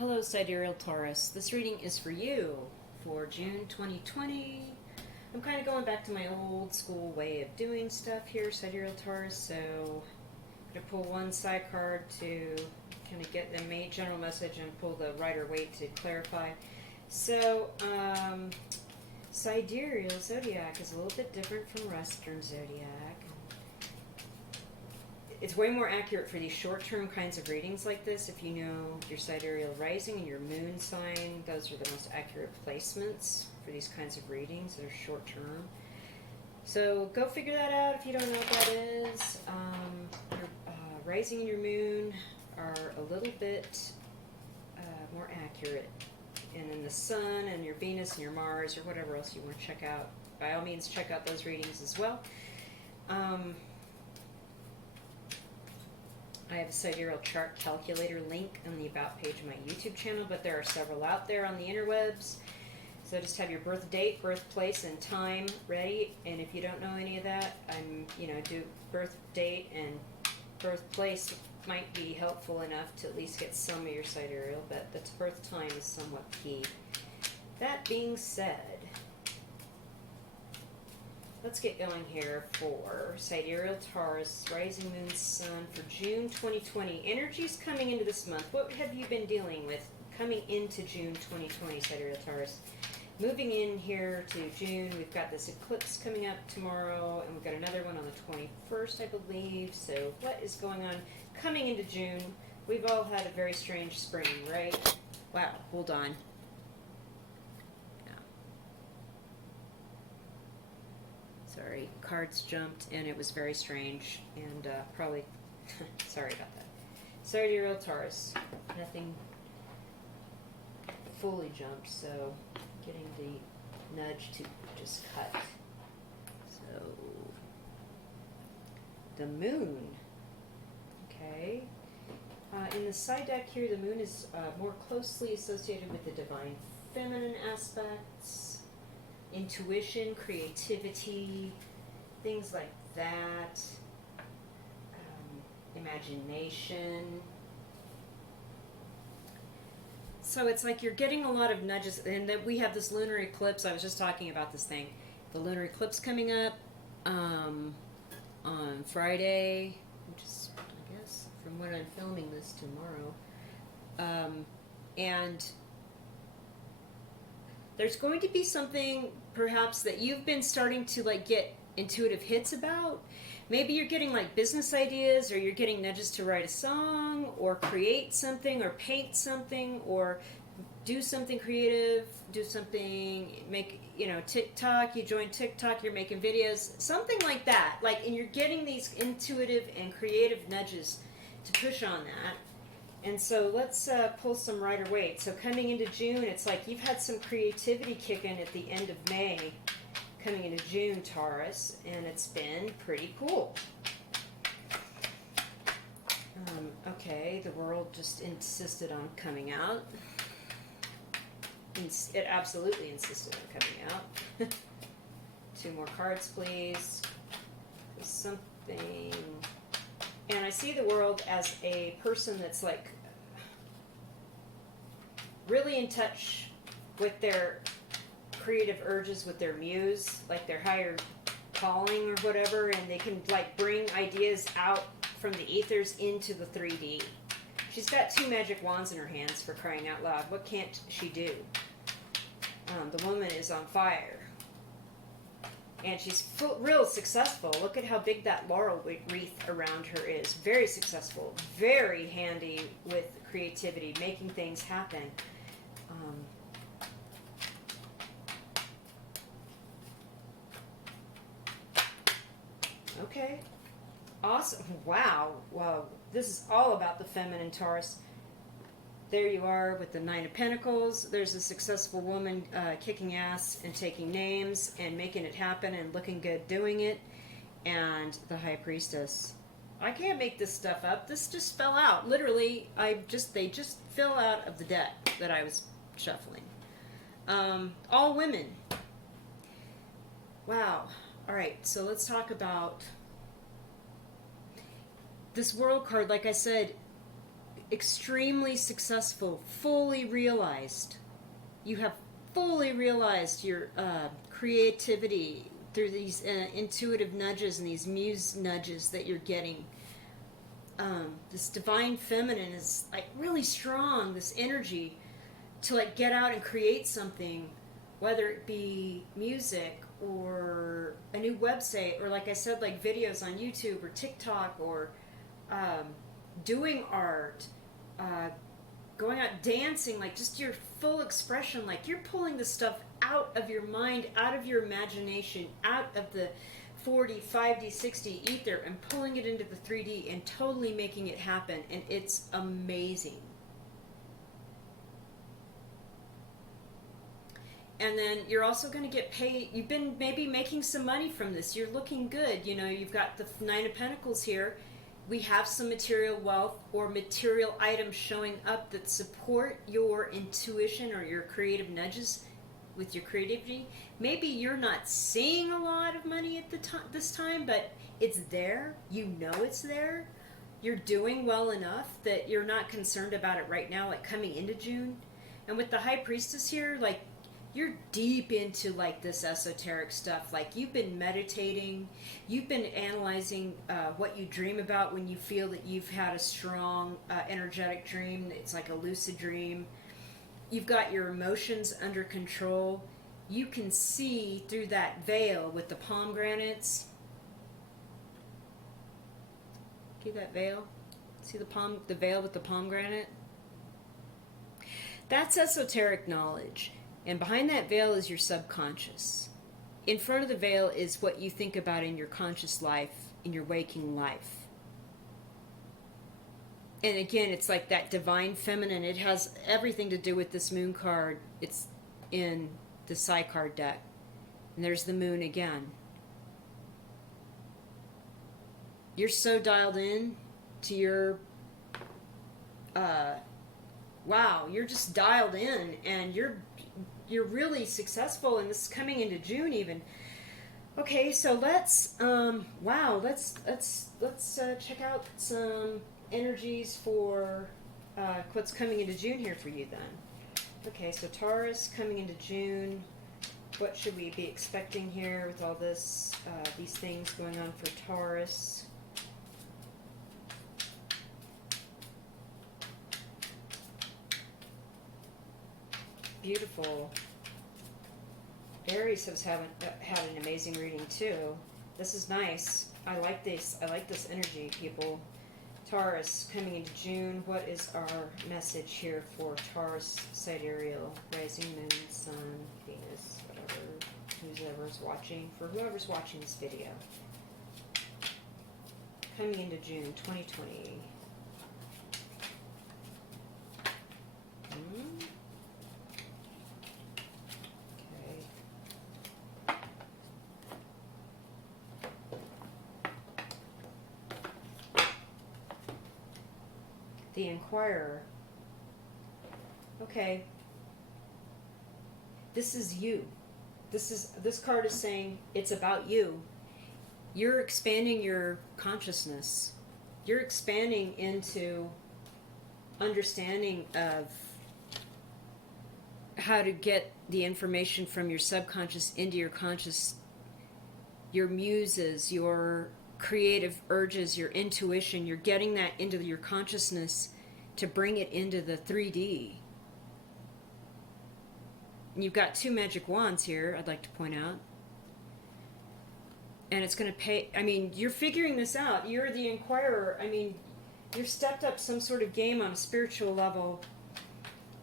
Hello, sidereal Taurus. This reading is for you for June 2020. I'm kind of going back to my old school way of doing stuff here, sidereal Taurus, so I'm going to pull one side card to kind of get the main general message and pull the Rider-Waite to clarify. So, sidereal zodiac is a little bit different from Western zodiac. It's way more accurate for these short-term kinds of readings like this. If you know your sidereal rising and your moon sign, those are the most accurate placements for these kinds of readings that are short-term. So go figure that out if you don't know what that is. Your rising and your moon are a little bit more accurate. And then the sun and your Venus and your Mars or whatever else you want to check out, by all means check out those readings as well. I have a sidereal chart calculator link on the About page of my YouTube channel, but there are several out there on the interwebs. So just have your birth date, birthplace, and time ready. And if you don't know any of that, do birth date and birthplace might be helpful enough to at least get some of your sidereal, but the birth time is somewhat key. That being said, let's get going here for sidereal Taurus, rising moon, sun for June 2020. Energies coming into this month. What have you been dealing with coming into June 2020, sidereal Taurus? Moving in here to June, we've got this eclipse coming up tomorrow, and we've got another one on the 21st, I believe. So what is going on coming into June? We've all had a very strange spring, right? Wow, hold on. Sorry, cards jumped and it was very strange and probably, sorry about that. Sidereal Taurus, nothing fully jumped, so getting the nudge to just cut. So, the moon, okay. In the side deck here, the moon is more closely associated with the divine feminine aspects. Intuition, creativity, things like that, imagination. So it's like you're getting a lot of nudges, and that we have this lunar eclipse. I was just talking about this thing. The lunar eclipse coming up on Friday, which is, I guess, from when I'm filming this tomorrow. And there's going to be something perhaps that you've been starting to get intuitive hits about. Maybe you're getting business ideas, or you're getting nudges to write a song or create something or paint something or do something creative, do something, make, TikTok, you join TikTok, you're making videos, something like that. And you're getting these intuitive and creative nudges to push on that. And so let's pull some Rider-Waite. So coming into June, it's like you've had some creativity kicking at the end of May, coming into June, Taurus, and it's been pretty cool. Okay, the world just insisted on coming out. It absolutely insisted on coming out. 2 more cards, please. Something... And I see the world as a person that's really in touch with their creative urges, with their muse, their higher calling or whatever, and they can bring ideas out from the ethers into the 3D. She's got 2 magic wands in her hands, for crying out loud. What can't she do? The woman is on fire. And she's real successful. Look at how big that laurel wreath around her is. Very successful. Very handy with creativity, making things happen. Okay. Awesome. Wow. Wow. This is all about the feminine, Taurus. There you are with the 9 of Pentacles. There's a successful woman kicking ass and taking names and making it happen and looking good doing it. And the High Priestess. I can't make this stuff up. This just fell out. Literally, they just fell out of the deck that I was shuffling. All women. Wow. All right, so let's talk about this World card. Like I said, extremely successful, fully realized. You have fully realized your creativity through these intuitive nudges and these muse nudges that you're getting. This divine feminine is like really strong, this energy to like get out and create something, whether it be music or a new website, or like I said, like videos on YouTube or TikTok, or doing art, going out dancing, like just your full expression, like you're pulling the stuff out of your mind, out of your imagination, out of the 4D, 5D, 6D ether, and pulling it into the 3D and totally making it happen, and it's amazing. And then you're also going to get paid. You've been maybe making some money from this. You're looking good. You know, you've got the Nine of Pentacles here. We have some material wealth or material items showing up that support your intuition or your creative nudges with your creativity. Maybe you're not seeing a lot of money at this time, but it's there. You know it's there. You're doing well enough that you're not concerned about it right now, like coming into June. And with the High Priestess here, like, you're deep into like this esoteric stuff. Like you've been meditating, you've been analyzing what you dream about when you feel that you've had a strong energetic dream. It's like a lucid dream. You've got your emotions under control. You can see through that veil with the pomegranates. See that veil? See the veil with the pomegranate? That's esoteric knowledge. And behind that veil is your subconscious. In front of the veil is what you think about in your conscious life, in your waking life. And again, it's like that divine feminine. It has everything to do with this moon card. It's in the Psi card deck. And there's the moon again. You're so dialed in to your... wow, you're just dialed in, and you're really successful, and this is coming into June even. Okay, so let's check out some energies for what's coming into June here for you then. Okay, so Taurus coming into June. What should we be expecting here with all this, these things going on for Taurus? Beautiful. Aries has had an amazing reading too. This is nice. I like this. I like this energy, people. Taurus coming into June. What is our message here for Taurus sidereal, rising, moon, sun, Venus, whatever, whoever's watching, for whoever's watching this video. Coming into June 2020. The Inquirer. Okay. This is you. This card is saying it's about you. You're expanding your consciousness. You're expanding into understanding of how to get the information from your subconscious into your conscious, your muses, your creative urges, your intuition. You're getting that into your consciousness to bring it into the 3D. And you've got two magic wands here, I'd like to point out. And it's going to pay, I mean, you're figuring this out. You're the Inquirer. I mean, you've stepped up some sort of game on a spiritual level.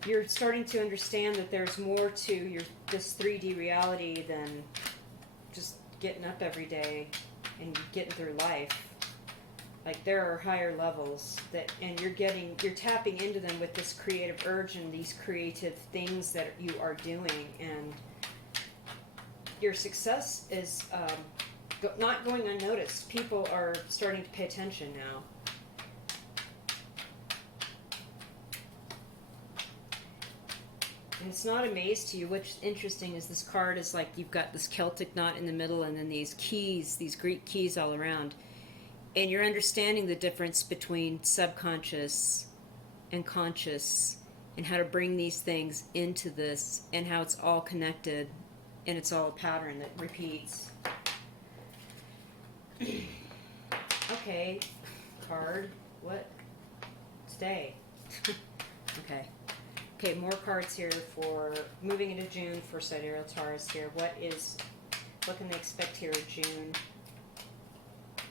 You're starting to understand that there's more to this 3D reality than just getting up every day and getting through life. Like, there are higher levels that, and you're tapping into them with this creative urge and these creative things that you are doing, and your success is not going unnoticed. People are starting to pay attention now. And it's not a maze to you. What's interesting is this card is like you've got this Celtic knot in the middle and then these keys, these Greek keys all around. And you're understanding the difference between subconscious and conscious, and how to bring these things into this, and how it's all connected, and it's all a pattern that repeats. Okay, card. What? Stay. Okay, more cards here for moving into June for sidereal Taurus here. What can they expect here in June?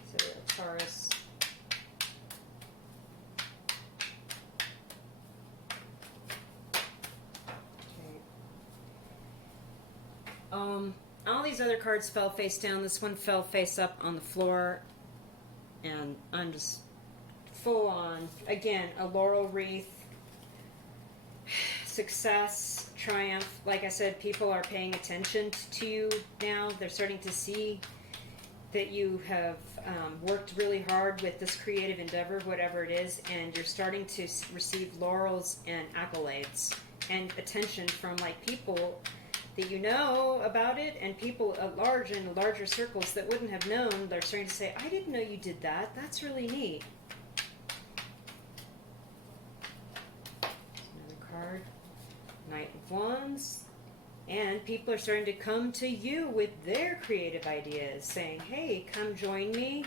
Sidereal Taurus. All these other cards fell face down. This one fell face up on the floor. And I'm just full on, again, a laurel wreath, success, triumph. Like I said, people are paying attention to you now. They're starting to see that you have worked really hard with this creative endeavor, whatever it is, and you're starting to receive laurels and accolades and attention from like people that you know about it, and people at large in larger circles that wouldn't have known. They're starting to say, I didn't know you did that. That's really neat. Another card. Knight of Wands. And people are starting to come to you with their creative ideas, saying, hey, come join me.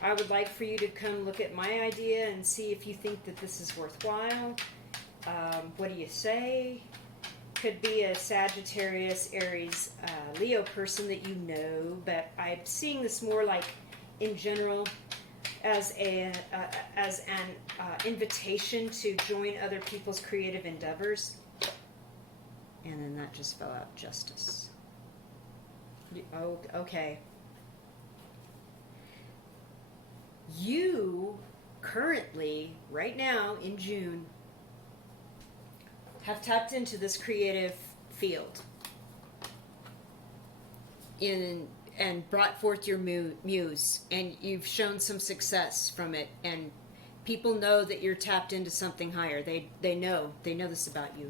I would like for you to come look at my idea and see if you think that this is worthwhile. What do you say? Could be a Sagittarius, Aries, Leo person that you know, but I'm seeing this more like in general as an invitation to join other people's creative endeavors. And then that just fell out, Justice. Oh, okay. You currently, right now in June, have tapped into this creative field and brought forth your muse, and you've shown some success from it, and people know that you're tapped into something higher. They know this about you.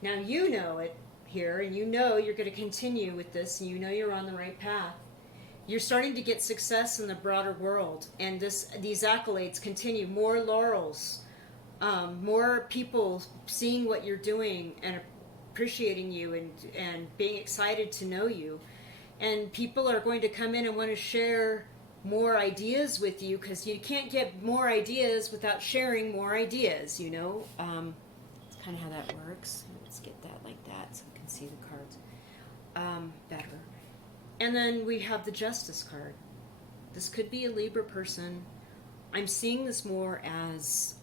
Now you know it here, and you know you're going to continue with this, and you know you're on the right path. You're starting to get success in the broader world, and these accolades continue. More laurels. More people seeing what you're doing and appreciating you and being excited to know you. And people are going to come in and want to share more ideas with you, because you can't get more ideas without sharing more ideas, you know. That's kind of how that works. Let's get that like that so we can see the cards better. And then we have the Justice card. This could be a Libra person. I'm seeing this more as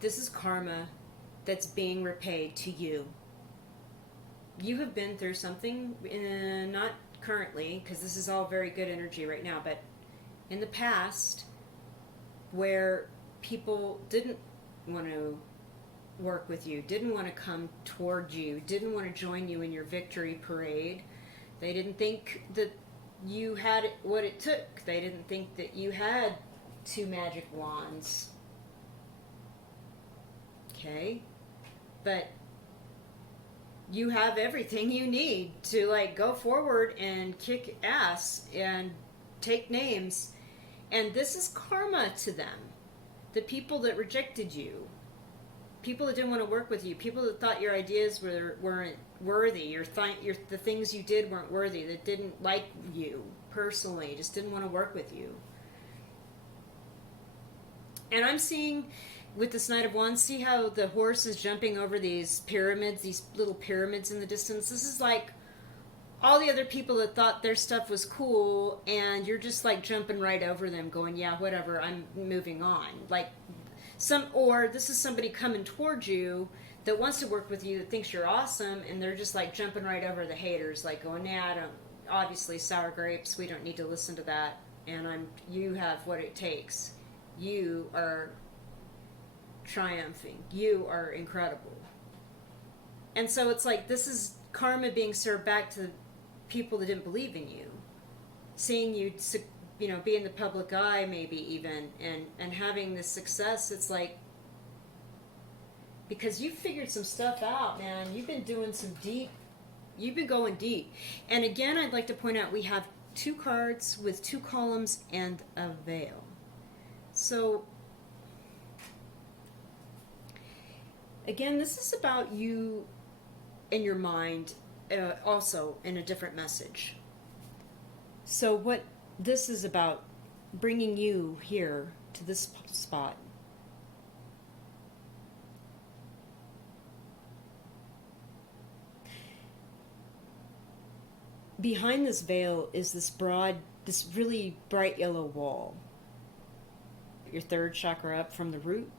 this is karma that's being repaid to you. You have been through something, not currently, because this is all very good energy right now, but in the past, where people didn't want to work with you, didn't want to come toward you, didn't want to join you in your victory parade. They didn't think that you had what it took. They didn't think that you had 2 magic wands. Okay, but you have everything you need to like go forward and kick ass and take names, and this is karma to them. The people that rejected you, people that didn't want to work with you, people that thought your ideas weren't worthy, the things you did weren't worthy, that didn't like you personally, just didn't want to work with you. And I'm seeing with this Knight of Wands, see how the horse is jumping over these pyramids, these little pyramids in the distance? This is like all the other people that thought their stuff was cool, and you're just like jumping right over them going, yeah, whatever, I'm moving on. Like or this is somebody coming towards you that wants to work with you, that thinks you're awesome, and they're just like jumping right over the haters, like going, nah, I don't, obviously sour grapes, we don't need to listen to that, and you have what it takes. You are triumphing. You are incredible. And so it's like this is karma being served back to the people that didn't believe in you, seeing you, be in the public eye, maybe even, and having this success. It's like, because you figured some stuff out, man. You've been doing some deep you've been going deep. And again, I'd like to point out we have 2 cards with 2 columns and a veil. So again, this is about you and your mind, also in a different message. So what this is about, bringing you here to this spot. Behind this veil is this really bright yellow wall. Your 3rd chakra up from the root.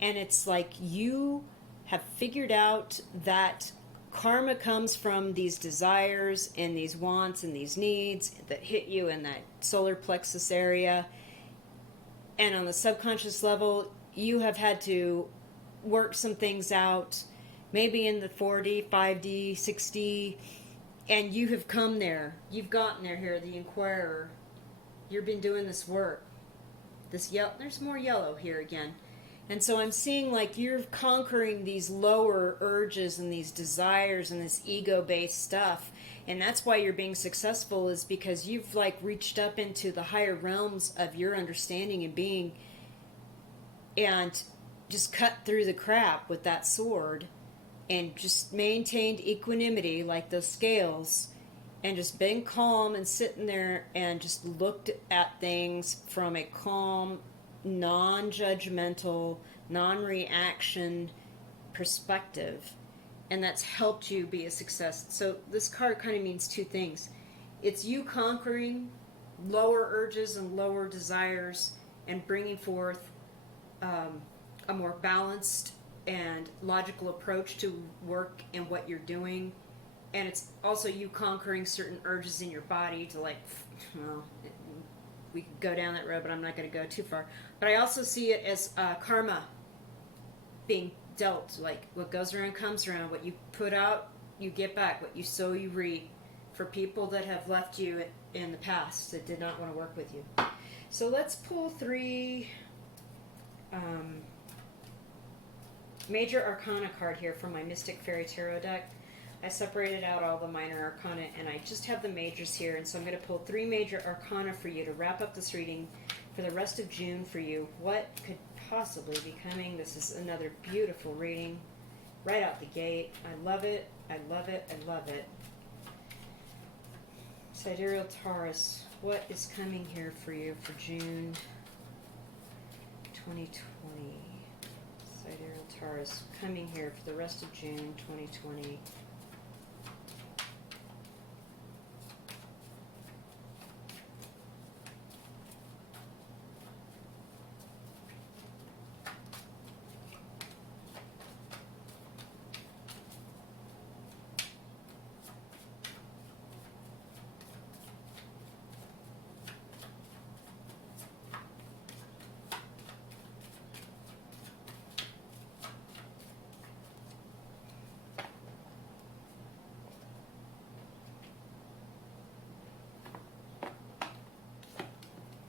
And it's like you have figured out that karma comes from these desires and these wants and these needs that hit you in that solar plexus area. And on the subconscious level, you have had to work some things out, maybe in the 4D, 5D, 6D, and you have come there. You've gotten there here, the Inquirer. You've been doing this work. There's more yellow here again. And so I'm seeing like you're conquering these lower urges and these desires and this ego-based stuff. And that's why you're being successful, is because you've like reached up into the higher realms of your understanding and being, and just cut through the crap with that sword and just maintained equanimity like those scales, and just been calm and sitting there and just looked at things from a calm, non-judgmental, non-reaction perspective, and that's helped you be a success. So this card kind of means 2 things. It's you conquering lower urges and lower desires and bringing forth a more balanced and logical approach to work and what you're doing. And it's also you conquering certain urges in your body to like, well, we could go down that road, but I'm not going to go too far. But I also see it as karma being dealt. Like what goes around comes around. What you put out, you get back. What you sow, you reap. For people that have left you in the past that did not want to work with you. So let's pull 3 major arcana card here from my Mystic Fairy Tarot deck. I separated out all the minor arcana and I just have the majors here, and so I'm going to pull 3 major arcana for you to wrap up this reading for the rest of June for you. What could possibly be coming? This is another beautiful reading right out the gate. I love it. I love it. I love it. Sidereal Taurus, what is coming here for you for June 2020? Sidereal Taurus coming here for the rest of June 2020.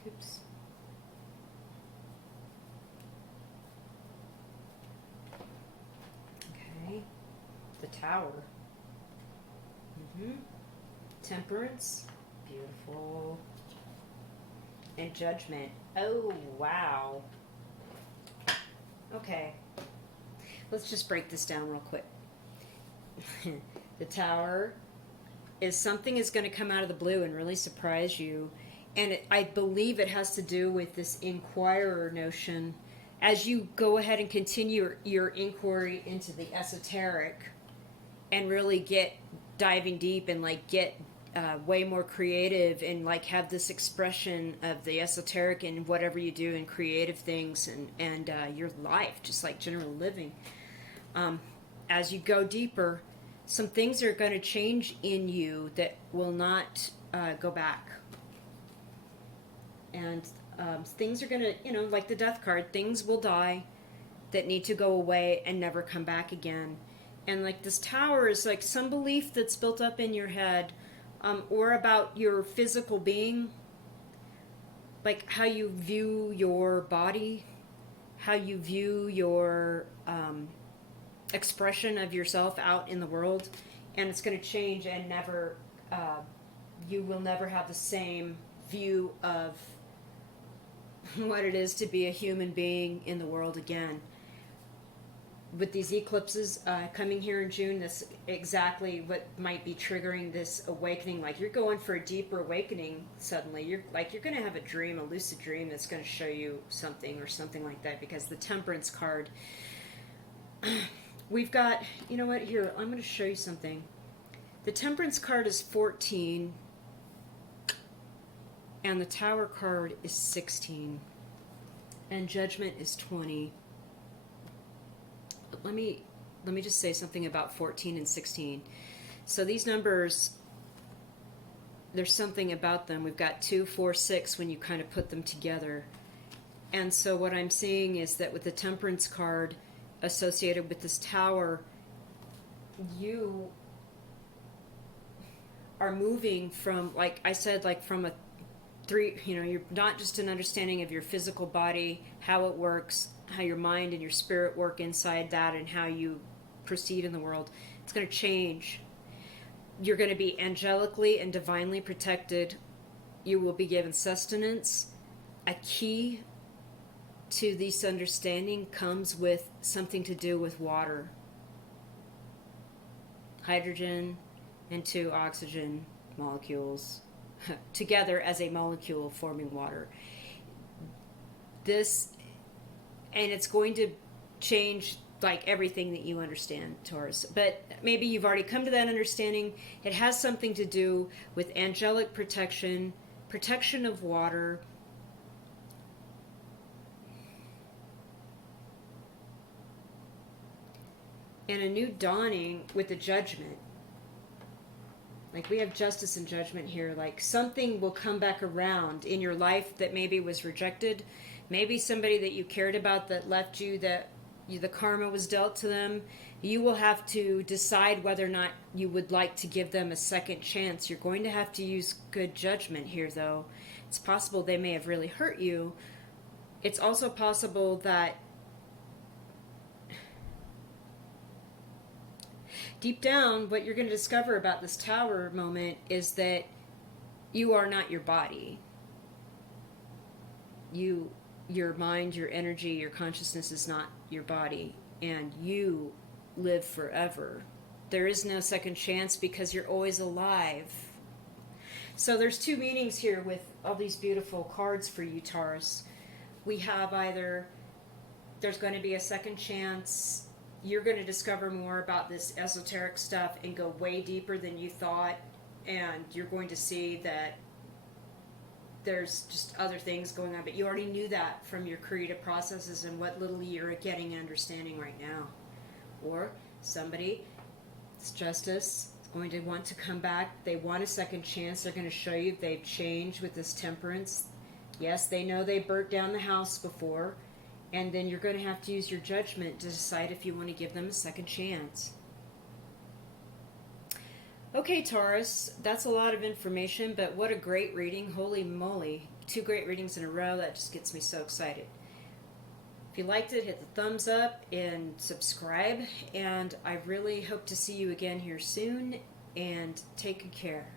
Oops. Okay. The Tower. Temperance. Beautiful. And Judgment. Oh, wow. Okay. Let's just break this down real quick. The Tower is something is going to come out of the blue and really surprise you. And I believe it has to do with this inquirer notion. As you go ahead and continue your inquiry into the esoteric and really get diving deep and like get way more creative and like have this expression of the esoteric in whatever you do in creative things and your life, just like general living. As you go deeper, some things are going to change in you that will not go back. And things are going to, like the Death card, things will die that need to go away and never come back again. And like this Tower is like some belief that's built up in your head, or about your physical being, like how you view your body, how you view your expression of yourself out in the world. and it's going to change, and never, you will never have the same view of what it is to be a human being in the world again. With these eclipses coming here in June, that's exactly what might be triggering this awakening. Like, you're going for a deeper awakening suddenly. You're going to have a dream, a lucid dream, that's going to show you something or something like that, because the Temperance card, we've got, you know what, here, I'm going to show you something. The Temperance card is 14, and the Tower card is 16, and Judgment is 20. Let me just say something about 14 and 16. So these numbers, there's something about them. We've got 2, 4, 6 when you kind of put them together. And so what I'm seeing is that with the Temperance card associated with this Tower, you are moving from, like I said, like from a 3, you're not just an understanding of your physical body, how it works, how your mind and your spirit work inside that, and how you proceed in the world. It's going to change. You're going to be angelically and divinely protected. You will be given sustenance. A key to this understanding comes with something to do with water. Hydrogen and 2 oxygen molecules together as a molecule forming water. And it's going to change like everything that you understand, Taurus. But maybe you've already come to that understanding. It has something to do with angelic protection, protection of water, and a new dawning with the Judgment. Like, we have justice and judgment here. Like, something will come back around in your life that maybe was rejected. Maybe somebody that you cared about that left you, that the karma was dealt to them. You will have to decide whether or not you would like to give them a second chance. You're going to have to use good judgment here, though. It's possible they may have really hurt you. It's also possible that deep down, what you're going to discover about this Tower moment is that you are not your body. Your mind, your energy, your consciousness is not your body, and you live forever. There is no second chance because you're always alive. So there's 2 meanings here with all these beautiful cards for you, Taurus. We have either there's going to be a second chance, you're going to discover more about this esoteric stuff and go way deeper than you thought, and you're going to see that there's just other things going on, but you already knew that from your creative processes and what little you're getting understanding right now. Or somebody, it's justice, is going to want to come back. They want a second chance. They're going to show you they've changed with this Temperance. Yes, they know they burnt down the house before, and then you're going to have to use your judgment to decide if you want to give them a second chance. Okay, Taurus, that's a lot of information, but what a great reading. Holy moly. 2 great readings in a row. That just gets me so excited. If you liked it, hit the thumbs up and subscribe. And I really hope to see you again here soon. And take good care.